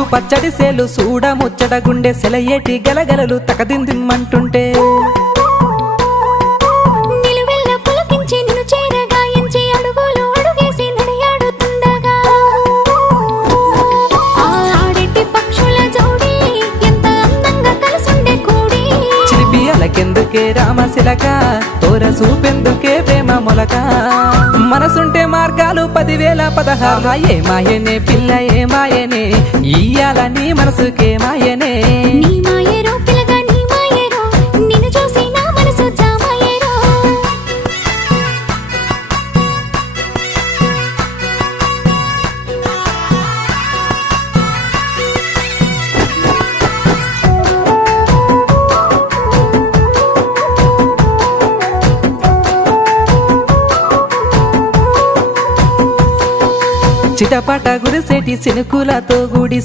పసు పచ్చడి సేలు సూడ ముచ్చట గుండె సెలయేటి గలగలలు తకదిందిమ్మంటుంటే కెందుకే రామశిలక తోర సూపెందుకే ప్రేమ మొలక మనసుంటే మార్గాలు 10,016 ఏ మాయనే పిల్ల ఏ మాయనే ఇయ్యాల నీ మనసుకే మాయనే నీ మాయరో పిల్లగా నీ మాయరో నిన్ను చూసి నా మనసు జామాయరో చిటపట గురిసేటి సినుకులతో గుడి